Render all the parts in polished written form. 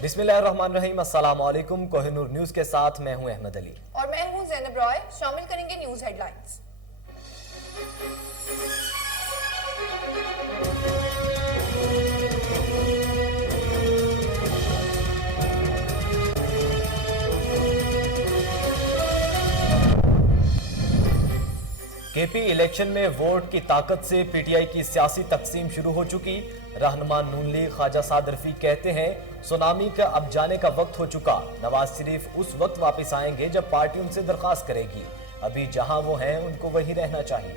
बिस्मिल्लाहिर्रहमानिर्रहीम, अस्सलाम वालेकुम। कोहिनूर न्यूज के साथ मैं हूं अहमद अली और मैं हूं ज़ैनब रॉय। शामिल करेंगे न्यूज हेडलाइंस। केपी इलेक्शन में वोट की ताकत से पीटीआई की सियासी तकसीम शुरू हो चुकी। रहनुमा नून लीग ख्वाजा साद रफी कहते हैं सुनामी का अब जाने का वक्त हो चुका। नवाज शरीफ उस वक्त वापस आएंगे जब पार्टी उनसे दरख्वास्त करेगी। अभी जहां वो हैं उनको वहीं रहना चाहिए।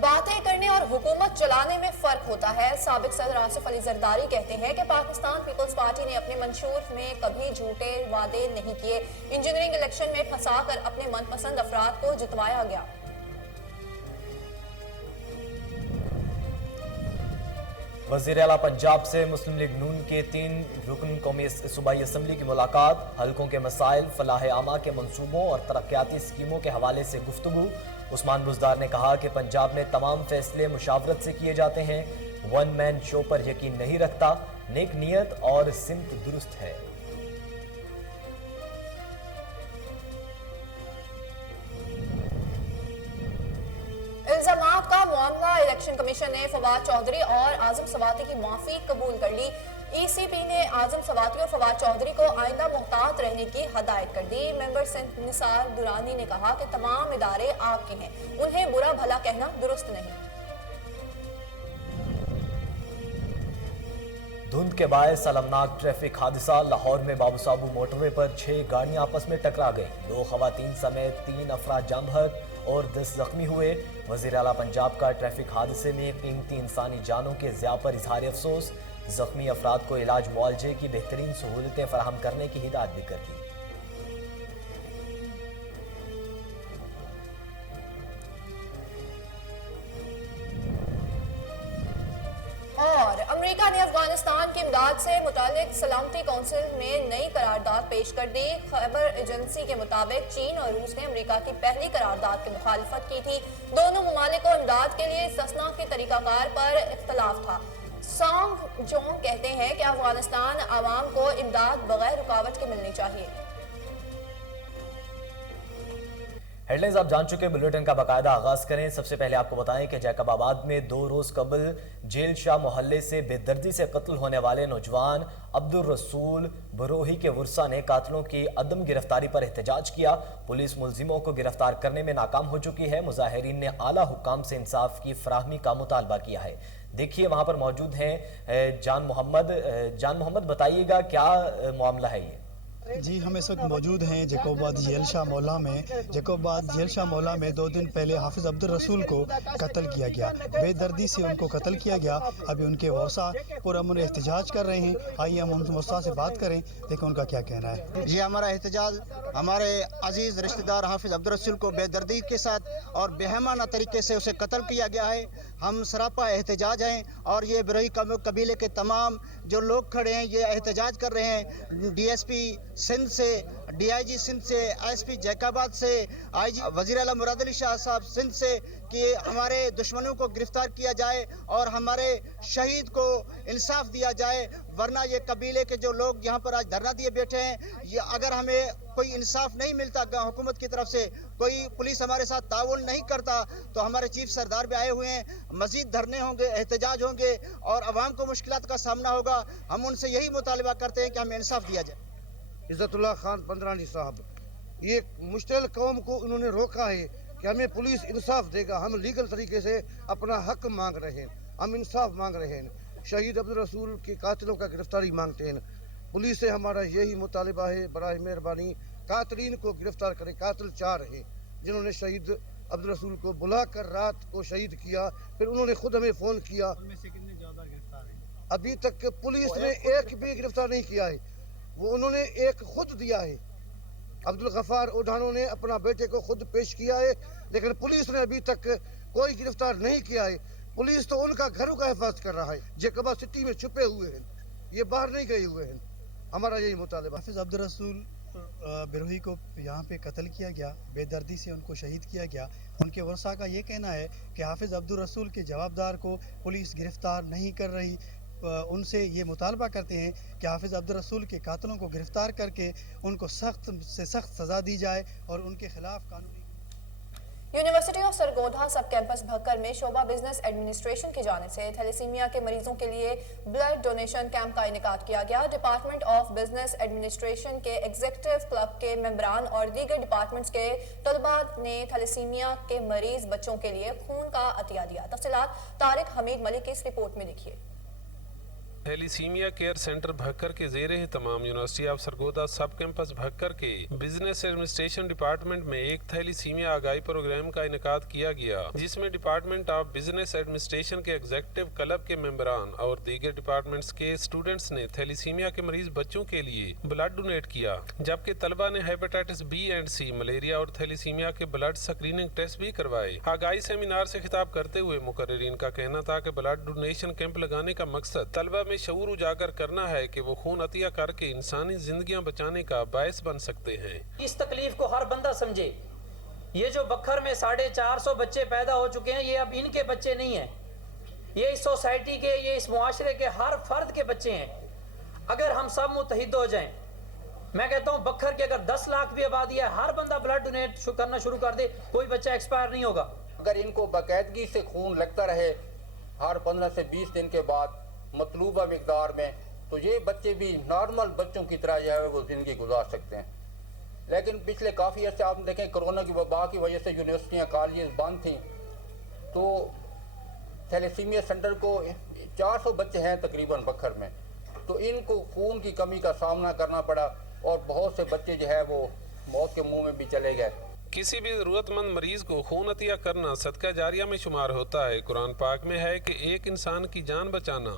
बातें करने और हुकूमत चलाने में फर्क होता है। साबिक सदर आसिफ अली जरदारी कहते हैं कि पाकिस्तान पीपल्स पार्टी ने अपने मंशूर में कभी झूठे वादे नहीं किए। इंजीनियरिंग इलेक्शन में फंसाकर अपने मनपसंद अफराद को जितवाया गया। वज़ीर आला पंजाब से मुस्लिम लीग नून के 3 रुकन कौमी सूबाई असम्बली की मुलाकात। हलकों के मसाइल, फलाह आमा के मंसूबों और तरक्याती स्कीमों के हवाले से गुफ्तगू। उस्मान बुज़दार ने कहा कि पंजाब में तमाम फैसले मुशावरत से किए जाते हैं। वन मैन शो पर यकीन नहीं रखता। नेक नियत और सिमत दुरुस्त है। इल्जामात का मामला। इलेक्शन कमीशन ने फवाद चौधरी और आजम सवाती की माफी कबूल कर ली। ईसीपी ने आजम सवाती और फवाद चौधरी को आइंदा मुहतात रहने की हदायत कर दी। मेंबर सिंध निसार दुरानी ने कहा कि तमाम इदारे आपके हैं, उन्हें बुरा भला कहना दुरुस्त नहीं। धुंध के बायस अलमनाक ट्रैफिक हादसा। लाहौर में बाबू साबू मोटरवे पर 6 गाड़ियां आपस में टकरा गईं। 2 खवातीन समेत 3 अफराद जाम बहक और 10 जख्मी हुए। वज़ीर आला पंजाब का ट्रैफिक हादसे में कीमती इंसानी जानों के ज़िया पर इजहार अफसोस। जख्मी अफराद को इलाज मुआलजे की बेहतरीन सहूलतें फराहम करने की हिदायत भी कर दी। और अमेरिका ने अफगानिस्तान की इमदाद से मुतालिक सलामती कौंसिल में नई करारदाद पेश कर दी। खबर एजेंसी के मुताबिक चीन और रूस ने अमेरिका की पहली करारदाद की मुखालिफत की थी। दोनों ममालिक को इमदाद के लिए इस्तिस्ना के तरीकाकार पर इख्तलाफ था। सॉन्ग जोंग कहते हैं कि अफगानिस्तान आवाम को इमदाद बगैर रुकावट के मिलनी चाहिए। हेडलाइंस आप जान चुके। बुलेटिन का बाकायदा आगाज करें। सबसे पहले आपको बताएं कि जैकबाबाद में 2 रोज कबल जेल शाह मोहल्ले से बेदर्दी से कत्ल होने वाले नौजवान अब्दुल रसूल बरोही के वर्सा ने कातिलों की अदम गिरफ्तारी पर एहतजाज किया। पुलिस मुलजिमों को गिरफ्तार करने में नाकाम हो चुकी है। मुजाहिरीन ने आला हुक्काम से इंसाफ की फराहमी का मुतालबा किया है। देखिए वहां पर मौजूद हैं जान मोहम्मद, बताइएगा क्या मामला है ये? जी, हम इस वक्त मौजूद हैं जैकबाबाद जेल शाह मौला में। जैकबाबाद जेल शाह मौला में 2 दिन पहले हाफिज अब्दुल रसूल को कत्ल किया गया। बेदर्दी से उनको कत्ल किया गया। अभी उनके वसा पुरअमन एहतजाज कर रहे हैं। आइए हम उन वसा से बात करें, देखें उनका क्या कहना है। ये हमारा एहतजाज हमारे अजीज़ रिश्तेदार हाफिज अब्दुल रसूल को बेदर्दी के साथ और बेहमाना तरीके से उसे कत्ल किया गया है। हम सरापा एहतजाज हैं और ये बरोही कबीले के तमाम जो लोग खड़े हैं ये एहतजाज कर रहे हैं। डीएसपी सिंध से, डीआईजी सिंध से, एसपी जैकाबाद से, आईजी वज़ीर आला मुराद अली शाह साहब सिंध से कि हमारे दुश्मनों को गिरफ्तार किया जाए और हमारे शहीद को इंसाफ दिया जाए। वरना ये कबीले के जो लोग यहाँ पर आज धरना दिए बैठे हैं, ये अगर हमें कोई इंसाफ नहीं मिलता, हुकूमत की तरफ से कोई पुलिस हमारे साथ ताउन नहीं करता, तो हमारे चीफ सरदार भी आए हुए हैं। मजीद धरने होंगे, एहतजाज होंगे और अवाम को मुश्किलात का सामना होगा। हम उनसे यही मुतालबा करते हैं कि हमें इंसाफ दिया जाए। इज़्ज़तुल्लाह खान पंद्रानी साहब, ये मुश्तिल कौम को उन्होंने रोका है कि हमें पुलिस इंसाफ देगा। हम लीगल तरीके से अपना हक मांग रहे हैं, हम इंसाफ मांग रहे हैं। शहीद अब्दुल रसूल के कातिलों का गिरफ्तारी मांगते हैं। पुलिस से हमारा यही मुतालबा है, बराए मेहरबानी कातिलीन को गिरफ्तार करें। कातिल 4 हैं जिन्होंने शहीद अब्दुल रसूल को बुलाकर रात को शहीद किया, फिर उन्होंने खुद हमें फ़ोन किया। उनमें से कितने ज़्यादा गिरफ्तार हैं? अभी तक पुलिस ने एक भी गिरफ्तार नहीं किया है। वो उन्होंने एक खुद दिया है। अब्दुल गफ्फार उठानों ने अपना बेटे को खुद पेश किया है, लेकिन पुलिस ने अभी तक कोई गिरफ्तार नहीं किया है। पुलिस तो उनका घरों का हिफाजत कर रहा है, जैकबाबाद सिटी में छुपे हुए हैं, ये बाहर नहीं गए हुए हैं। हमारा यही मुतालिबा। हाफिज अब्दुल रसूल बिरोही को यहाँ पे कत्ल किया गया, बेदर्दी से उनको शहीद किया गया। उनके वर्सा का ये कहना है कि हाफिज़ अब्दुल रसूल के जवाबदार को पुलिस गिरफ्तार नहीं कर रही। उनसे ये मुतालबा करते हैं कि हाफिज़ अब्दुल रसूल के कातलों को गिरफ्तार करके उनको सख्त से सख्त सज़ा दी जाए और उनके खिलाफ कानूनी। यूनिवर्सिटी ऑफ सरगोधा सब कैंपस भक्कर में शोबा बिजनेस एडमिनिस्ट्रेशन की जानिब से थैलेसीमिया के मरीजों के लिए ब्लड डोनेशन कैंप का इनेकाद किया गया। डिपार्टमेंट ऑफ बिजनेस एडमिनिस्ट्रेशन के एग्जीक्यूटिव क्लब के मेंबरान और दीगर डिपार्टमेंट्स के तलबा ने थैलेसीमिया के मरीज बच्चों के लिए खून का अतिया दिया। तफसीलात तारिक हमीद मलिक की इस रिपोर्ट में देखिए। थैलीसीमिया केयर सेंटर भक्कर के ज़ेर तमाम यूनिवर्सिटी ऑफ सरगोधा सब कैंपस भक्कर के बिजनेस एडमिनिस्ट्रेशन डिपार्टमेंट में एक थैलीसीमिया आगाही प्रोग्राम का इनेकाद किया गया, जिसमें डिपार्टमेंट ऑफ बिजनेस एडमिनिस्ट्रेशन के एग्जीक्यूटिव क्लब के मेंबरान और दीगर डिपार्टमेंट्स के स्टूडेंट्स ने थैलीसीमिया के मरीज बच्चों के लिए ब्लड डोनेट किया, जबकि तलबा ने hepatitis B and C, malaria और थैलीसीमिया के ब्लड स्क्रीनिंग टेस्ट भी करवाए। आगाही सेमिनार से खिताब करते हुए मुकर्रिरीन का कहना था कि ब्लड डोनेशन कैंप लगाने का मकसद तलबा में शऊर उजागर करना है कि वो खून अतिया करके इंसानी जिंदगियां बचाने का बायस बन सकते हैं। इस तकलीफ को हर बंदा समझे। ये जो बखर में 450 बच्चे पैदा हो चुके हैं, ये अब इनके बच्चे नहीं हैं, ये इस सोसाइटी के, ये इस मुआशरे के हर फर्द के बच्चे हैं। अगर हम सब मुतहिद हो जाएं, मैं कहता हूँ बखर के अगर 10 लाख भी आबादी है, हर बंदा ब्लड डोनेट करना शुरू कर दे, कोई बच्चा एक्सपायर नहीं होगा। अगर इनको बाकायदगी से खून लगता रहे हर 15 से 20 दिन के बाद मतलूबा मिकदार में, तो ये बच्चे भी नॉर्मल बच्चों की तरह जो है वो ज़िंदगी गुजार सकते हैं। लेकिन पिछले काफ़ी अर्से आप देखें, कोरोना की वबा की वजह से यूनिवर्सिटियाँ कॉलेजेस बंद थी, तो थैलेसीमिया सेंटर को 400 बच्चे हैं तकरीबन बखर में, तो इनको खून की कमी का सामना करना पड़ा और बहुत से बच्चे जो है वो मौत के मुंह में भी चले गए। किसी भी ज़रूरतमंद मरीज को खून अतिया करना सदका जारिया में शुमार होता है। कुरान पाक में है कि एक इंसान की जान बचाना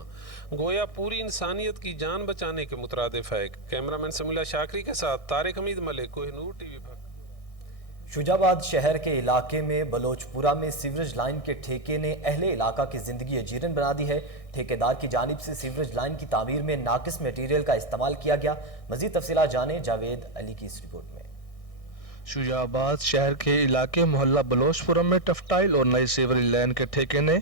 गोया पूरी इंसानियत की जान बचाने के मुतरादिफ है। कैमरामैन समीला शाकरी के साथ तारिक हमीद मलिक, कोहिनूर टीवी भक्कर। शुजाबाद शहर के इलाके में बलोचपुरा में सीवरेज लाइन के ठेके ने अहले इलाका की जिंदगी अजीरन बना दी है। ठेकेदार की जानिब से सीवरेज लाइन की तामीर में नाकिस मटीरियल का इस्तेमाल किया गया। मजीद तफसीलात जाने जावेद अली की इस रिपोर्ट में। शुजाबाद शहर के इलाके मोहल्ला बलोचपुरा में टफटाइल और नई सीवरेज लाइन के ठेके ने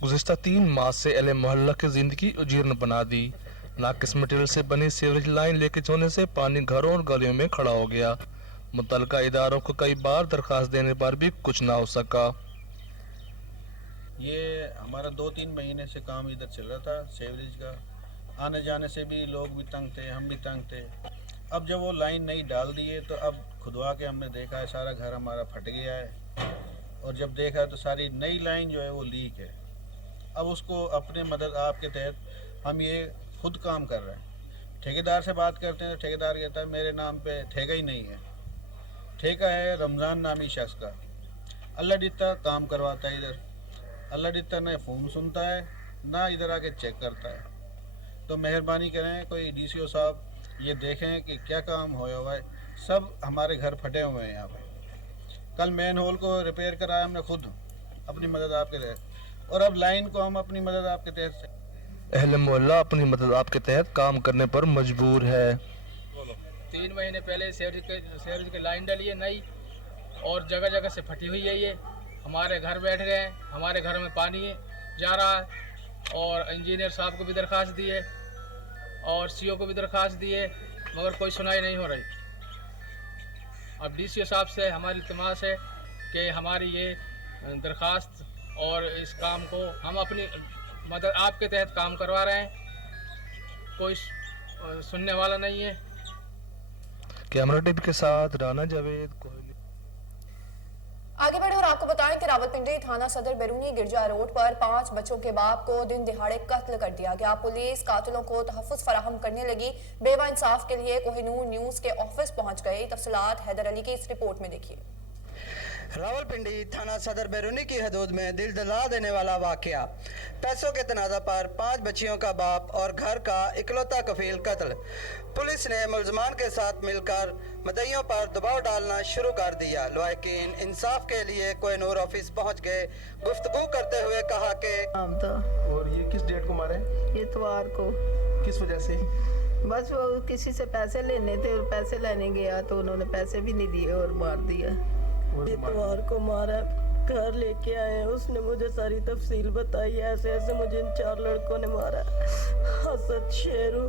गुज़िश्ता 3 माह से अहले मोहल्ला की जिंदगी अजीर्ण बना दी। नाकिस मटेरियल से बनी सीवरेज लाइन लीकेज होने से पानी घरों और गलियों में खड़ा हो गया। मुतल्लिका इदारों को कई बार दरखास्त देने पर भी कुछ ना हो सका। ये हमारा 2-3 महीने से काम इधर चल रहा था सीवरेज का, आने जाने से भी लोग भी तंग थे, हम भी तंग थे। अब जब वो लाइन नहीं डाल दी है तो अब खुदवा के हमने देखा है सारा घर हमारा फट गया है, और जब देखा तो सारी नई लाइन जो है वो लीक है। अब उसको अपने मदद आपके तहत हम ये खुद काम कर रहे हैं। ठेकेदार से बात करते हैं तो ठेकेदार कहता है मेरे नाम पे ठेका ही नहीं है, ठेका है रमज़ान नामी शख्स का। अल्लाह डित्ता काम करवाता है इधर, अल्लाह डित्ता ना फ़ोन सुनता है ना इधर आके चेक करता है। तो मेहरबानी करें कोई DCO साहब ये देखें कि क्या काम होया हुआ है। सब हमारे घर फटे हुए हैं यहाँ पे। कल मेन होल को रिपेयर कराया हमने खुद अपनी मदद आपके तहत, और अब लाइन को हम अपनी मदद आपके तहत से। अहले मोहल्ला अपनी मदद आपके तहत काम करने पर मजबूर है। 3 महीने पहले सीवरेज की लाइन डाली है नई, और जगह जगह से फटी हुई है। ये हमारे घर बैठ गए हैं, हमारे घरों में पानी जा रहा है, और इंजीनियर साहब को भी दरख्वास्त दी है और CO को भी दरख्वास्त दी है, मगर कोई सुनाई नहीं हो रही। अब DCO साहब से हमारी इल्तिमास है कि हमारी ये दरख्वास्त और इस काम को हम अपनी मदद आपके तहत काम करवा रहे हैं, कोई सुनने वाला नहीं है। कैमरा टीवी के साथ राना जावेद, कोहली। आगे बढ़े और आपको बताएं कि रावलपिंडी थाना सदर बैरूनी गिरजा रोड पर 5 बच्चों के बाप को दिन दिहाड़े कत्ल कर दिया गया। पुलिस कातिलों को तहफ्फुज़ फराहम करने लगी। बेवा इंसाफ के लिए कोहिनूर न्यूज़ के ऑफिस पहुंच गई। तफसीलात हैदर अली की इस रिपोर्ट में देखिए। रावलपिंडी थाना सदर बैरूनी की हदूद में दिल दहला देने वाला वाकया। पैसों के तनाज़ा पर 5 बच्चियों का बाप और घर का इकलौता कफील कत्ल। पुलिस ने मुलजमान के साथ मिलकर मदइयों पर दबाव डालना शुरू कर दिया। लवाकिन इंसाफ के लिए कोहिनूर ऑफिस पहुंच गए। गुफ्तगू करते हुए कहा कि और ये किस डेट को मारे? इतवार को। किस वजह से? बस वो किसी से पैसे लेने थे और पैसे लेने गया तो उन्होंने पैसे भी नहीं दिए और मार दिया। इतवार को मारा, घर लेके आए, उसने मुझे सारी तफसील बताई, ऐसे ऐसे मुझे इन 4 लड़कों ने मारा, असद, शेरू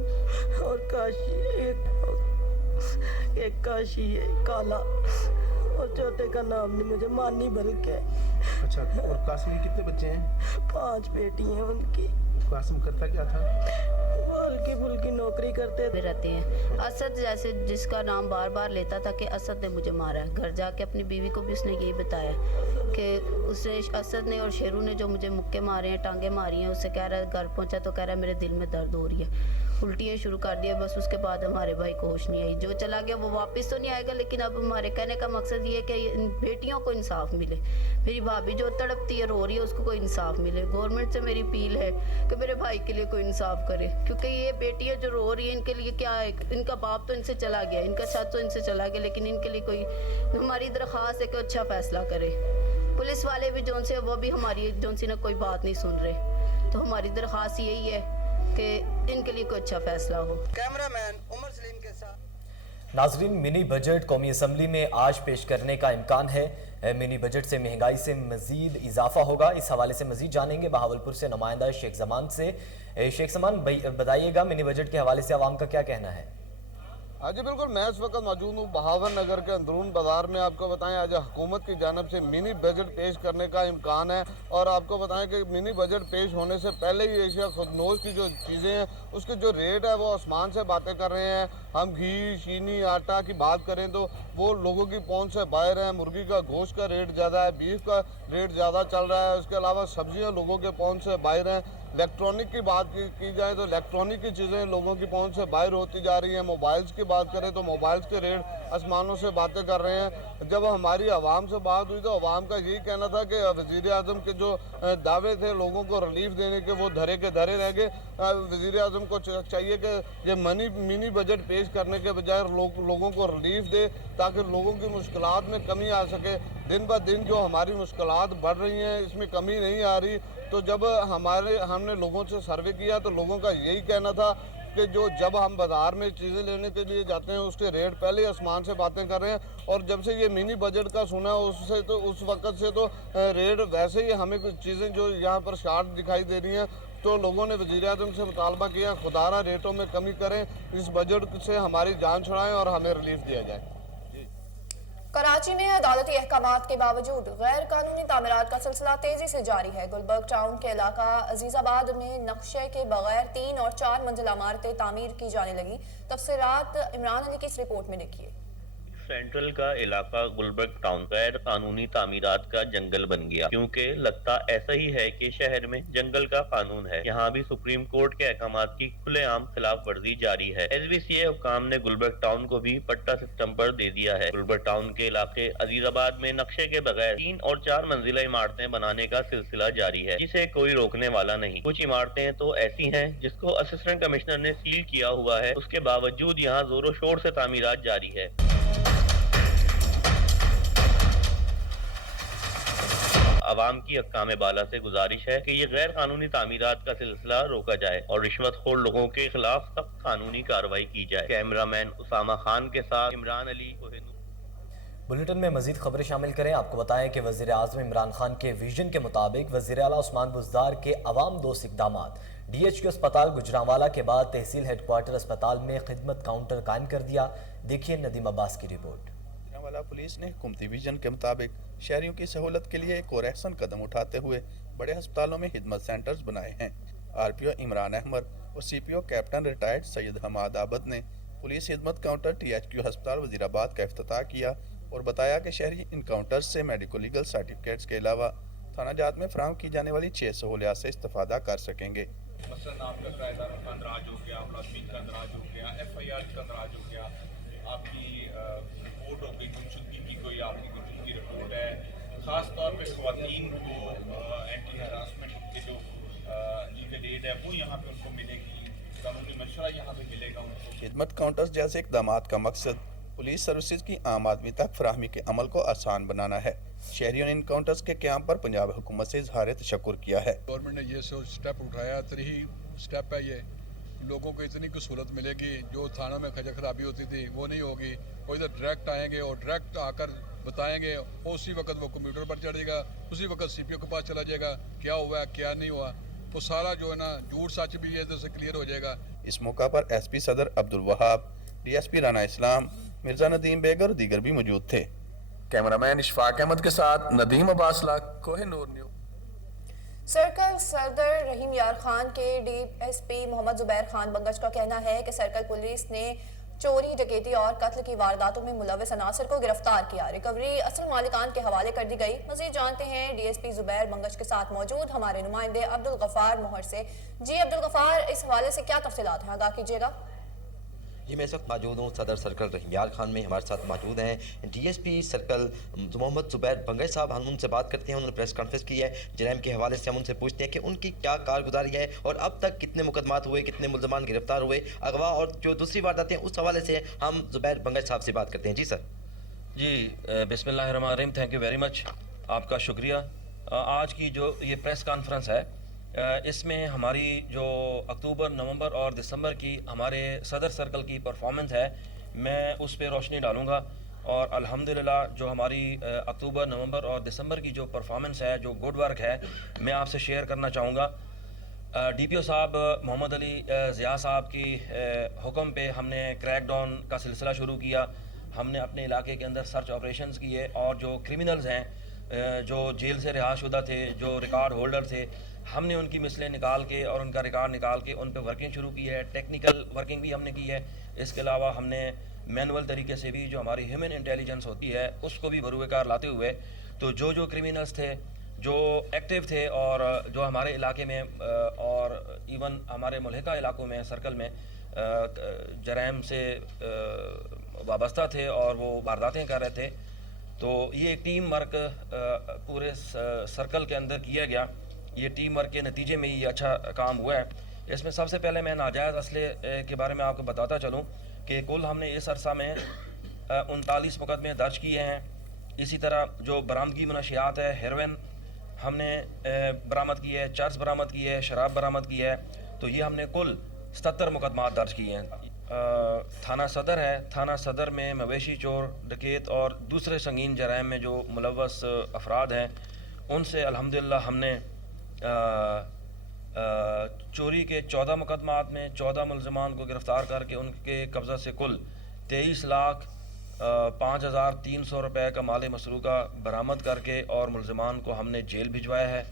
और काशी, एक काशी है काला और चौथे का नाम नहीं मुझे, मानी बल्कि। अच्छा, और कासिम के कितने बच्चे हैं? 5 बेटी हैं उनकी। कासिम करता क्या था? वो हल्की फुल्की नौकरी करते रहते हैं। असद जैसे जिसका नाम बार बार लेता था कि असद ने मुझे मारा है, घर जाके अपनी बीवी को भी उसने यही बताया कि उसने, असद ने और शेरू ने जो मुझे मुक्के मारे हैं, टांगे मारी हैं, उससे कह रहा है, घर पहुंचा तो कह रहा है मेरे दिल में दर्द हो रही है, उल्टियाँ शुरू कर दिया। बस उसके बाद हमारे भाई को होश नहीं आई, जो चला गया वो वापस तो नहीं आएगा, लेकिन अब हमारे कहने का मकसद ये है कि इन बेटियों को इंसाफ मिले। मेरी भाभी जो तड़पती है, रो रही है, उसको कोई इंसाफ मिले। गवर्नमेंट से मेरी अपील है कि मेरे भाई के लिए कोई इंसाफ करे, क्योंकि ये बेटियां जो रो रही है इनके लिए क्या है, इनका बाप तो इनसे चला गया, इनका छत तो इनसे चला गया, लेकिन इनके लिए कोई, हमारी दरख्वास्त है कि अच्छा फैसला करे। पुलिस वाले भी जोन से वो भी हमारी जोन सी ना कोई बात नहीं सुन रहे, तो हमारी दरख्वास्त यही है कि इनके लिए कोई अच्छा फैसला हो। कैमरामैन उमर सलीम के साथ। नाजरीन, मिनी बजट कौमी असम्बली में आज पेश करने का इम्कान है। मिनी बजट से महंगाई से मजीद इजाफा होगा, इस हवाले से मजीद जानेंगे बहावलपुर से नुमाइंदा शेख जमान से। शेख जमान, बताइएगा मिनी बजट के हवाले से आवाम का क्या कहना है? हाँ जी बिल्कुल, मैं इस वक्त मौजूद हूँ बहावर नगर के अंदरून बाजार में। आपको बताएं आज हुकूमत की जानिब से मिनी बजट पेश करने का इम्कान है, और आपको बताएं कि मिनी बजट पेश होने से पहले ही एशिया खुदनोश की जो चीज़ें हैं उसके जो रेट है वो आसमान से बातें कर रहे हैं। हम घी, चीनी, आटा की बात करें तो वो लोगों की पहुंच से बाहर है। मुर्गी का गोश्त का रेट ज़्यादा है, बीफ का रेट ज़्यादा चल रहा है, उसके अलावा सब्जियाँ लोगों के पहुंच से बाहर हैं। इलेक्ट्रॉनिक की बात की जाए तो इलेक्ट्रॉनिक की चीज़ें लोगों की पहुंच से बाहर होती जा रही हैं। मोबाइल्स की बात करें तो मोबाइल्स के रेट आसमानों से बातें कर रहे हैं। जब हमारी आवाम से बात हुई तो आवाम का यही कहना था कि वज़ीर आज़म के जो दावे थे लोगों को रिलीफ देने के, वो धरे के धरे रह गए। वज़ीर आज़म को चाहिए कि ये मिनी बजट पेश करने के बजाय लोगों को रिलीफ दे, ताकि लोगों की मुश्किलात में कमी आ सके। दिन ब दिन जो हमारी मुश्किलात बढ़ रही हैं इसमें कमी नहीं आ रही। तो जब हमने लोगों से सर्वे किया तो लोगों का यही कहना था कि जब हम बाज़ार में चीज़ें लेने के लिए जाते हैं उसके रेट पहले आसमान से बातें कर रहे हैं, और जब से ये मिनी बजट का सुना उससे तो उस वक़्त से तो रेट वैसे ही हमें कुछ चीज़ें जो यहाँ पर शार्ट दिखाई दे रही हैं। तो लोगों ने वज़ीर आज़म से मुतालबा किया खुदारा रेटों में कमी करें, इस बजट से हमारी जान छुड़ाएं और हमें रिलीफ दिया जाए। कराची में अदालती अहकामात के बावजूद गैर कानूनी तामीरात का सिलसिला तेजी से जारी है। गुलबर्ग टाउन के इलाका अजीजाबाद में नक्शे के बगैर 3 और 4 मंजिला इमारतें तामीर की जाने लगी। तफसीलात इमरान अली की इस रिपोर्ट में देखिए। सेंट्रल का इलाका गुलबर्ग टाउन गैर कानूनी तामीरात का जंगल बन गया, क्योंकि लगता ऐसा ही है कि शहर में जंगल का कानून है। यहाँ भी सुप्रीम कोर्ट के अहकामात की खुलेआम खिलाफ वर्जी जारी है। SVCA हुकाम ने गुलबर्ग टाउन को भी पट्टा सिस्टम पर दे दिया है। गुलबर्ग टाउन के इलाके अजीजाबाद में नक्शे के बगैर 3 और 4 मंजिला इमारतें बनाने का सिलसिला जारी है, जिसे कोई रोकने वाला नहीं। कुछ इमारतें तो ऐसी हैं जिसको असिस्टेंट कमिश्नर ने सील किया हुआ है, उसके बावजूद यहाँ जोरों शोर से तामीरात जारी है। आवाम की हक्काम बाला से गुजारिश है कि ये गैर कानूनी तामीरात का सिलसिला रोका जाए और रिश्वतखोर लोगों के खिलाफ सख्त कानूनी कार्रवाई की जाए। कैमरामैन उसामा खान के साथ इमरान अली। बुलेटिन में मजीद खबरें शामिल करें। आपको बताएं कि वज़ीर आज़म इमरान खान के विजन के मुताबिक वज़ीर आला उस्मान बुज़दार के अवाम दोस्त इक़दामात, DHQ अस्पताल गुजरांवाला के बाद तहसील हेडक्वार्टर अस्पताल में खिदमत काउंटर कायम कर दिया। देखिए नदीम अब्बास की रिपोर्ट। गुजरांवाला पुलिस ने हुकूमती विजन के मुताबिक शहरियों की सहूलत के लिए एक और अहसन कदम उठाते हुए बड़े अस्पतालों में खिदमत सेंटर्स बनाए हैं। RPO इमरान अहमद और CPO captain retired Syed Hamad Abad ने पुलिस खिदमत काउंटर THQ अस्पताल वजीराबाद का इफ्तिताह किया और बताया कि शहरी इन काउंटर्स से मेडिकल लीगल सर्टिफिकेट्स के अलावा थाना जात में फराहम की जाने वाली 6 सहूलियात से इस्तेफादा कर सकेंगे। मसलन आपका किराएदारों का अंदराज हो गया, मुलाजमीन का अंदराज हो गया, FIR का अंदराज हो गया, आपकी रिपोर्ट हो गई गुमशुदगी की, कोई आपकी गुमशुदगी रिपोर्ट है। ख़ास तौर पे ख़वातीन को एंटी हरासमेंट के जो लीगल एड है वो यहाँ पे उनको मिलेगी, कानूनी मशवरा यहाँ पे मिलेगा उनको। खिदमत काउंटर्स जैसे इक़दामात का मकसद पुलिस सर्विसेज की आम आदमी तक फराहमी के अमल को आसान बनाना है। शहरियों ने इन काउंटर्स के क़याम पर पंजाब हुकूमत से इजहार तशक्कुर किया है। गवर्नमेंट ने ये स्टेप उठाया, 3 स्टेप है ये, लोगों को इतनी कुछ सहूलत मिलेगी, जो थानों में खजा खराबी होती थी वो नहीं होगी। वो इधर डायरेक्ट आएंगे और डायरेक्ट आकर बताएंगे, और उसी वक्त वो कंप्यूटर पर चढ़ेगा, उसी वक्त सीपीओ के पास चला जाएगा, क्या हुआ है क्या नहीं हुआ, वो सारा जो है ना झूठ सच भी इधर से क्लियर हो जाएगा। इस मौका पर एसपी सदर अब्दुल वहाब, डीएसपी राना इस्लाम, मिर्जा नदीम बेग और दीगर भी मौजूद थे। कैमरामैन इशफाक अहमद के साथ नदीम अब्बास लाख, कोहिनूर न्यूज़। सर्कल सदर रहीम यार खान के डीएसपी मोहम्मद जुबैर खान बंगश का कहना है कि सर्कल पुलिस ने चोरी, डकैती और कत्ल की वारदातों में मुलव्वस अनासर को गिरफ्तार किया। रिकवरी असल मालिकान के हवाले कर दी गई। मज़ीद जानते हैं डीएसपी जुबैर बंगश के साथ मौजूद हमारे नुमाइंदे अब्दुल गफ्फार मोहर से। जी अब्दुल गफ्फार, इस हवाले से क्या तफसीलात हैं, आगाह कीजिएगा। जी मैं इस वक्त मौजूद हूँ सदर सर्कल रहीम खान में। हमारे साथ मौजूद हैं डीएसपी सर्कल मोहम्मद जुबैर बंगश साहब। हम उनसे बात करते हैं, उन्होंने प्रेस कॉन्फ्रेंस की है जराइम के हवाले से। हम उनसे पूछते हैं कि उनकी क्या कारगुजारी है और अब तक कितने मुकदमात हुए, कितने मुल्ज़मान गिरफ्तार हुए, अगवा और जो दूसरी वारदातें उस हवाले से हम जुबैर बंगश साहब से बात करते हैं। जी सर। जी बिस्मिल्लाहिर्रहमानिर्रहीम, थैंक यू वेरी मच, आपका शुक्रिया। आज की जो ये प्रेस कॉन्फ्रेंस है, इसमें हमारी जो अक्टूबर, नवंबर और दिसंबर की हमारे सदर सर्कल की परफॉर्मेंस है, मैं उस पर रोशनी डालूँगा। और अल्हम्दुलिल्लाह जो हमारी अक्टूबर, नवंबर और दिसंबर की जो परफॉर्मेंस है, जो गुड वर्क है, मैं आपसे शेयर करना चाहूँगा। डीपीओ साहब मोहम्मद अली ज़िया साहब की हुक्म पे हमने क्रैक डाउन का सिलसिला शुरू किया। हमने अपने इलाके के अंदर सर्च ऑपरेशंस किए और जो क्रिमिनल्स हैं, जो जेल से रिहाशुदा थे, जो रिकॉर्ड होल्डर थे, हमने उनकी मिसलें निकाल के और उनका रिकॉर्ड निकाल के उन पे वर्किंग शुरू की है। टेक्निकल वर्किंग भी हमने की है। इसके अलावा हमने मैनुअल तरीके से भी जो हमारी ह्यूमन इंटेलिजेंस होती है उसको भी बरूएकार लाते हुए, तो जो क्रिमिनल्स थे, जो एक्टिव थे और जो हमारे इलाके में और इवन हमारे मुल्हिका इलाकों में, सर्कल में जराइम से वाबस्ता थे और वो वारदातें कर रहे थे, तो ये एक टीम वर्क पूरे सर्कल के अंदर किया गया। ये टीम वर्क के नतीजे में ये अच्छा काम हुआ है। इसमें सबसे पहले मैं नाजायज़ असले के बारे में आपको बताता चलूँ कि कुल हमने इस अरसा में 39 मुकदमे दर्ज किए हैं। इसी तरह जो बरामदगी मनशियात है, हेरोइन हमने बरामद की है, चर्स बरामद की है, शराब बरामद की है, तो ये हमने कुल 77 मुकदमात दर्ज किए हैं। थाना सदर है, थाना सदर में मवेशी चोर, डकैत और दूसरे संगीन जराइम में जो मुलव्वस अफराद हैं, उनसे अल्हम्दुलिल्लाह हमने चोरी के 14 मुकदमात में 14 मुल्ज़मान को गिरफ़्तार करके उनके कब्ज़ा से कुल 23,05,300 रुपये का माल मसरूक़ा बरामद करके और मुल्ज़मान को हमने जेल भिजवाया है।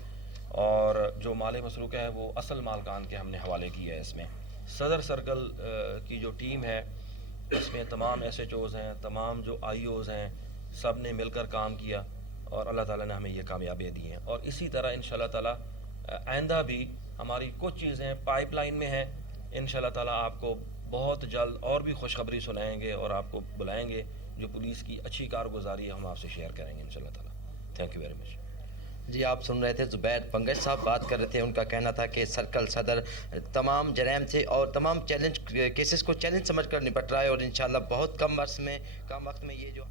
और जो माल मसरूक़ा है वो असल मालकान के हमने हवाले किया है। इसमें सदर सर्कल की जो टीम है, इसमें तमाम SHOs हैं, तमाम जो IOs हैं, सब ने मिलकर काम किया और अल्लाह ताला ने हमें ये कामयाबियाँ दी हैं। और इसी तरह इंशाअल्लाह ताला आइंदा भी हमारी कुछ चीज़ें पाइपलाइन में हैं। इंशाअल्लाह ताला आपको बहुत जल्द और भी खुशखबरी सुनाएंगे और आपको बुलाएंगे। जो पुलिस की अच्छी कारगुजारी है हम आपसे शेयर करेंगे इंशाअल्लाह ताला। Thank you very much. जी आप सुन रहे थे जुबैर बंगश साहब बात कर रहे थे। उनका कहना था कि सर्कल सदर तमाम जराइम से और तमाम चैलेंज केसेस को चैलेंज समझकर निपट रहा है और इंशाअल्लाह बहुत कम वक्त में ये जो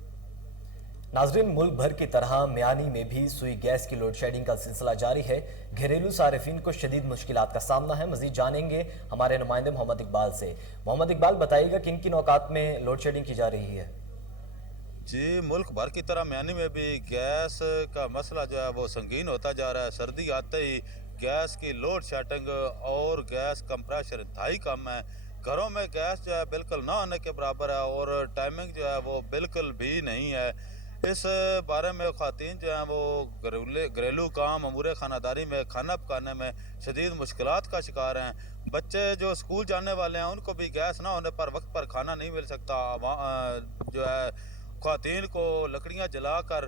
नाजरीन, मुल्क भर की तरह मियानी में भी सुई गैस की लोड शेडिंग का सिलसिला जारी है। घरेलू सारिफिन को शदीद मुश्किलात का सामना है। मजीद जानेंगे हमारे नुमाइंदे मोहम्मद इकबाल से। मोहम्मद इकबाल, बताइएगा किन किन औकात में लोड शेडिंग की जा रही है? जी, मुल्क भर की तरह मियानी में भी गैस का मसला जो है वो संगीन होता जा रहा है। सर्दी आते ही गैस की लोड शेडिंग और गैस कंप्रेशर इंतहाई कम है। घरों में गैस जो है बिल्कुल ना होने के बराबर है और टाइमिंग जो है वो बिल्कुल भी नहीं है। इस बारे में ख़वातीन जो हैं वो घरेलू काम, अमूर खानादारी में, खाना पकाने में शदीद मुश्किलात का शिकार हैं। बच्चे जो स्कूल जाने वाले हैं उनको भी गैस ना होने पर वक्त पर खाना नहीं मिल सकता। जो है ख़वातीन को लकड़ियाँ जलाकर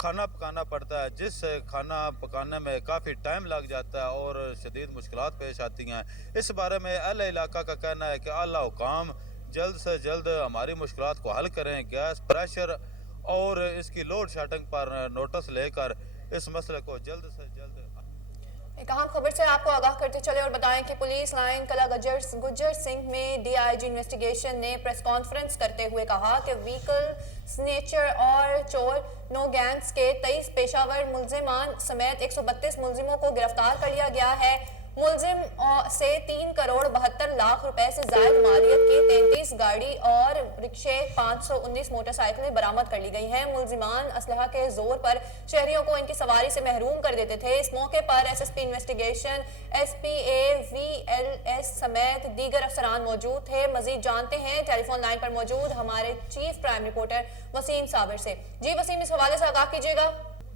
खाना पकाना पड़ता है, जिससे खाना पकाने में काफ़ी टाइम लग जाता है और शदीद मुश्किलात पेश आती हैं। इस बारे में अहले इलाका का कहना है कि आला हुकाम जल्द से जल्द हमारी मुश्किलात को हल करें। गैस प्रेशर और इसकी लोड शेडिंग पर नोटिस लेकर इस मसले को जल्द से जल्द। एक अहम खबर से आपको आगाह करते चले और बताएं कि पुलिस लाइन कला गुज्जर सिंह में DIG इन्वेस्टिगेशन ने प्रेस कॉन्फ्रेंस करते हुए कहा कि व्हीकल स्नेचर और चोर नो गैंग्स के 23 पेशावर मुल्जिमान समेत 132 मुल्जिमों को गिरफ्तार कर लिया गया है। मुलजिम से 3 करोड़ 72 लाख रुपए से जायद मालियत की 33 गाड़ी और रिक्शे 519 मोटरसाइकिलें बरामद कर ली गई हैं। मुलजिमान असलहा के जोर पर शहरियों को इनकी सवारी से महरूम कर देते थे। इस मौके पर एसएसपी इन्वेस्टिगेशन SPA-VLS समेत दीगर अफसरान मौजूद थे। मजीद जानते हैं टेलीफोन लाइन पर मौजूद हमारे chief crime reporter Waseem Sabir से। जी वसीम, इस हवाले से आगाह कीजिएगा।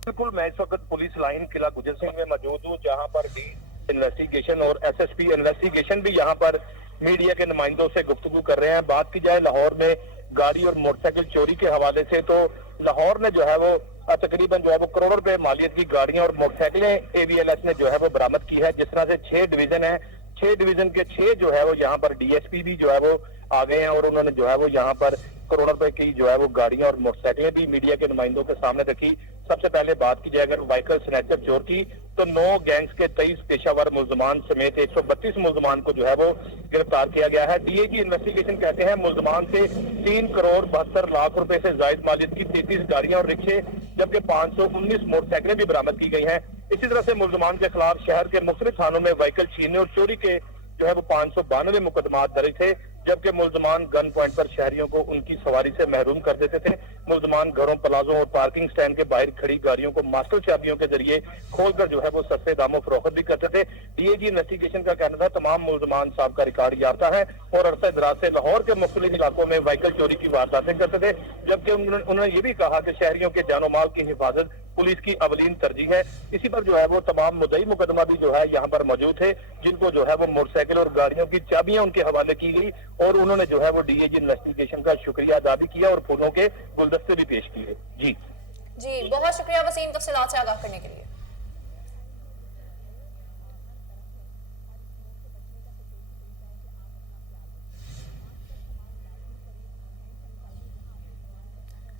बिल्कुल, मैं इस वक्त पुलिस लाइन किला गुजर सिंह में मौजूद हूँ, जहाँ पर डी इन्वेस्टिगेशन और SSP इन्वेस्टिगेशन भी यहाँ पर मीडिया के नुमाइंदों से गुफ्तगू कर रहे हैं। बात की जाए लाहौर में गाड़ी और मोटरसाइकिल चोरी के हवाले से, तो लाहौर ने जो है वो तकरीबन जो है वो करोड़ों रुपए मालियत की गाड़ियां और मोटरसाइकिलें AVLS ने जो है वो बरामद की है। जिस तरह से 6 डिवीजन है, 6 डिवीजन के 6 जो है वो यहाँ पर DSP भी जो है वो आ गए हैं और उन्होंने जो है वो यहाँ पर करोड़ों रुपए की जो है वो गाड़ियां और मोटरसाइकिलें भी मीडिया के नुमाइंदों के सामने रखी। सबसे पहले बात की जाए अगर व्हीकल स्नैचर चोर की, तो 9 गैंग्स के 23 पेशावर मुल्जमान समेत 132 मुल्जमान को जो है वो गिरफ्तार किया गया है। DAG इन्वेस्टिगेशन कहते हैं मुल्जमान से 3 करोड़ 72 लाख रुपए से जायद मालियत की 33 गाड़ियां और रिक्शे जबकि 519 मोटरसाइकिलें भी बरामद की गई हैं। इसी तरह से मुल्जमान के खिलाफ शहर के मुख्तलिफ थानों में व्हीकल छीनने और चोरी के जो है वो 592 मुकदमात दर्ज थे, जबकि मुल्जमान गन पॉइंट पर शहरियों को उनकी सवारी से महरूम कर देते थे। मुल्जमान घरों, प्लाजों और पार्किंग स्टैंड के बाहर खड़ी गाड़ियों को मास्टर चाबियों के जरिए खोलकर जो है वो सस्ते दामों फरोख्त भी करते थे। DAG इन्वेस्टिगेशन का कहना था तमाम मुल्जमान साहब का रिकॉर्ड याफ्ता है और अरसा दराज से लाहौर के मुख्तलिफ इलाकों में व्हीकल चोरी की वारदातें करते थे, जबकि उन्होंने ये भी कहा कि शहरियों के जानो माल की हिफाजत पुलिस की अवलीन तरजीह है। इसी पर जो है वो तमाम मुद्दई मुकदमा भी जो है यहाँ पर मौजूद थे, जिनको जो है वो मोटरसाइकिल और गाड़ियों की चाबियां उनके हवाले की गई और उन्होंने जो है वो DAG इन्वेस्टिगेशन का शुक्रिया अदा भी किया और फूलों के गुलदस्ते भी पेश किए। जी बहुत शुक्रिया वसीम तफसीलात से आगाह करने के लिए।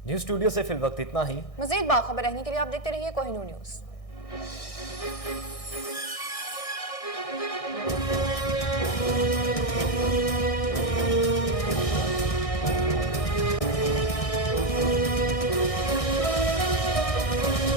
न्यूज स्टूडियो से फिल वक्त इतना ही। मजीद बाखबर रहने के लिए आप देखते रहिए कोहिनूर न्यूज।